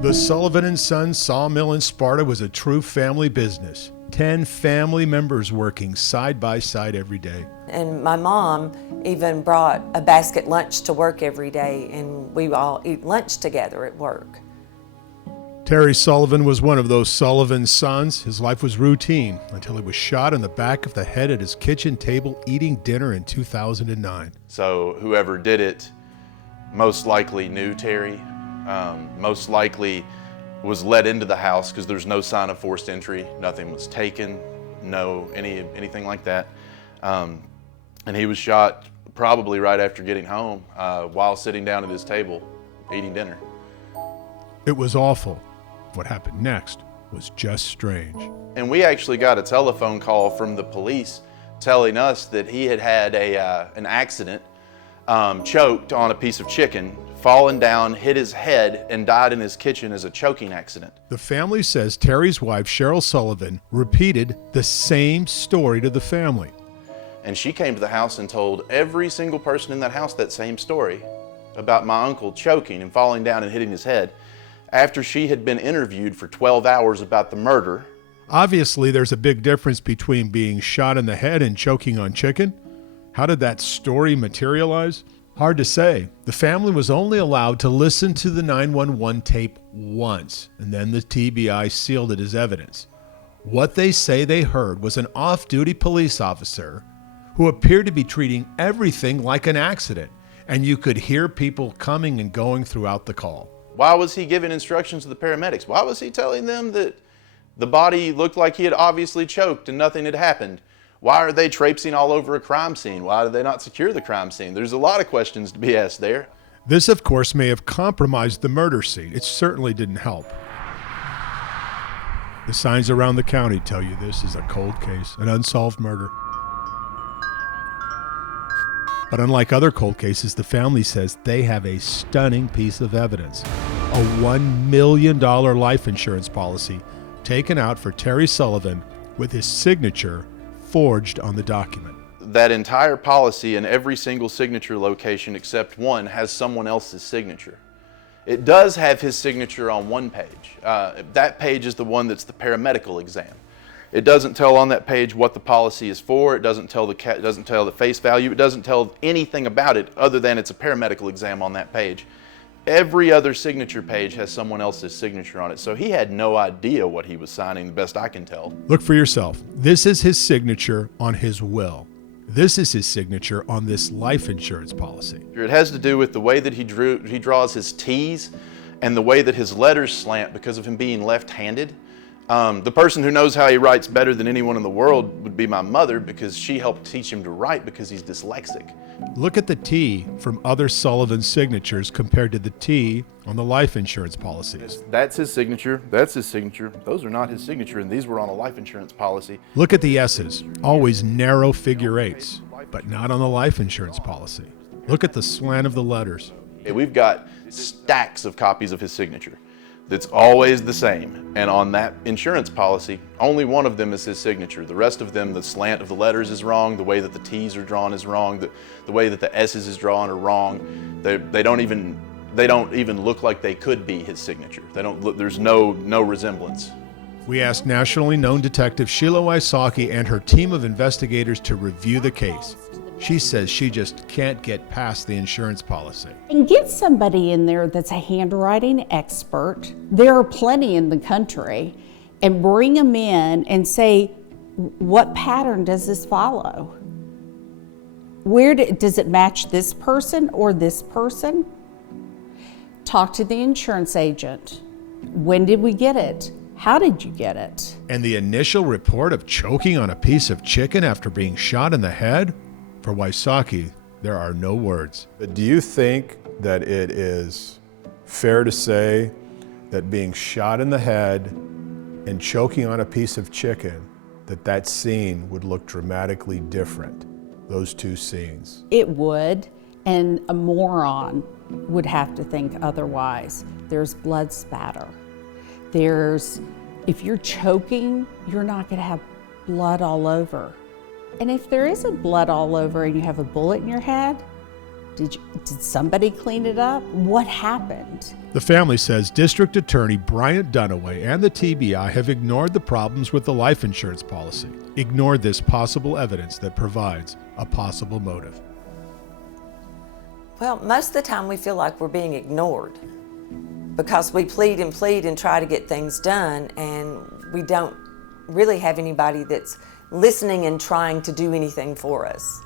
The Sullivan and Sons sawmill in Sparta was a true family business. 10 family members working side by side every day. And my mom even brought a basket lunch to work every day, and we all eat lunch together at work. Terry Sullivan was one of those Sullivan sons. His life was routine until he was shot in the back of the head at his kitchen table eating dinner in 2009. So whoever did it most likely knew Terry, most likely was let into the house because there's no sign of forced entry. Nothing was taken, anything like that. And he was shot probably right after getting home while sitting down at his table eating dinner. It was awful. What happened next was just strange. And we actually got a telephone call from the police telling us that he had had an accident, choked on a piece of chicken, fallen down, hit his head, and died in his kitchen as a choking accident. The family says Terry's wife, Cheryl Sullivan, repeated the same story to the family. And she came to the house and told every single person in that house that same story about my uncle choking and falling down and hitting his head after she had been interviewed for 12 hours about the murder. Obviously, there's a big difference between being shot in the head and choking on chicken. How did that story materialize? Hard to say. The family was only allowed to listen to the 911 tape once, and then the TBI sealed it as evidence. What they say they heard was an off-duty police officer who appeared to be treating everything like an accident, and you could hear people coming and going throughout the call. Why was he giving instructions to the paramedics? Why was he telling them that the body looked like he had obviously choked and nothing had happened? Why are they traipsing all over a crime scene? Why did they not secure the crime scene? There's a lot of questions to be asked there. This, of course, may have compromised the murder scene. It certainly didn't help. The signs around the county tell you this is a cold case, an unsolved murder. But unlike other cold cases, the family says they have a stunning piece of evidence. A $1 million life insurance policy taken out for Terry Sullivan with his signature forged on the document. That entire policy and every single signature location except one has someone else's signature. It does have his signature on one page. That page is the one that's the paramedical exam. It doesn't tell on that page what the policy is for. It doesn't tell the face value. It doesn't tell anything about it other than it's a paramedical exam on that page. Every other signature page has someone else's signature on it, so he had no idea what he was signing, the best I can tell. Look for yourself. This is his signature on his will. This is his signature on this life insurance policy. It has to do with the way that he draws his T's and the way that his letters slant because of him being left-handed. The person who knows how he writes better than anyone in the world would be my mother, because she helped teach him to write because he's dyslexic. Look at the T from other Sullivan signatures compared to the T on the life insurance policies. That's his signature, that's his signature. Those are not his signature, and these were on a life insurance policy. Look at the S's, always narrow figure eights, but not on the life insurance policy. Look at the slant of the letters. We've got stacks of copies of his signature that's always the same, and on that insurance policy, only one of them is his signature. The rest of them, the slant of the letters is wrong, the way that the T's are drawn is wrong, the way that the S's is drawn are wrong. They don't even look like they could be his signature. They don't look. There's no resemblance. We asked nationally known detective Sheila Wysocki and her team of investigators to review the case. She says she just can't get past the insurance policy. And get somebody in there that's a handwriting expert. There are plenty in the country, and bring them in and say, what pattern does this follow? Does it match this person or this person? Talk to the insurance agent. When did we get it? How did you get it? And the initial report of choking on a piece of chicken after being shot in the head? For Wysocki, there are no words. But do you think that it is fair to say that being shot in the head and choking on a piece of chicken, that scene would look dramatically different, those two scenes? It would, and a moron would have to think otherwise. There's blood spatter. If you're choking, you're not going to have blood all over. And if there isn't blood all over and you have a bullet in your head, Did somebody clean it up? What happened? The family says District Attorney Bryant Dunaway and the TBI have ignored the problems with the life insurance policy, ignored this possible evidence that provides a possible motive. Well, most of the time we feel like we're being ignored because we plead and try to get things done, and we don't really have anybody that's listening and trying to do anything for us.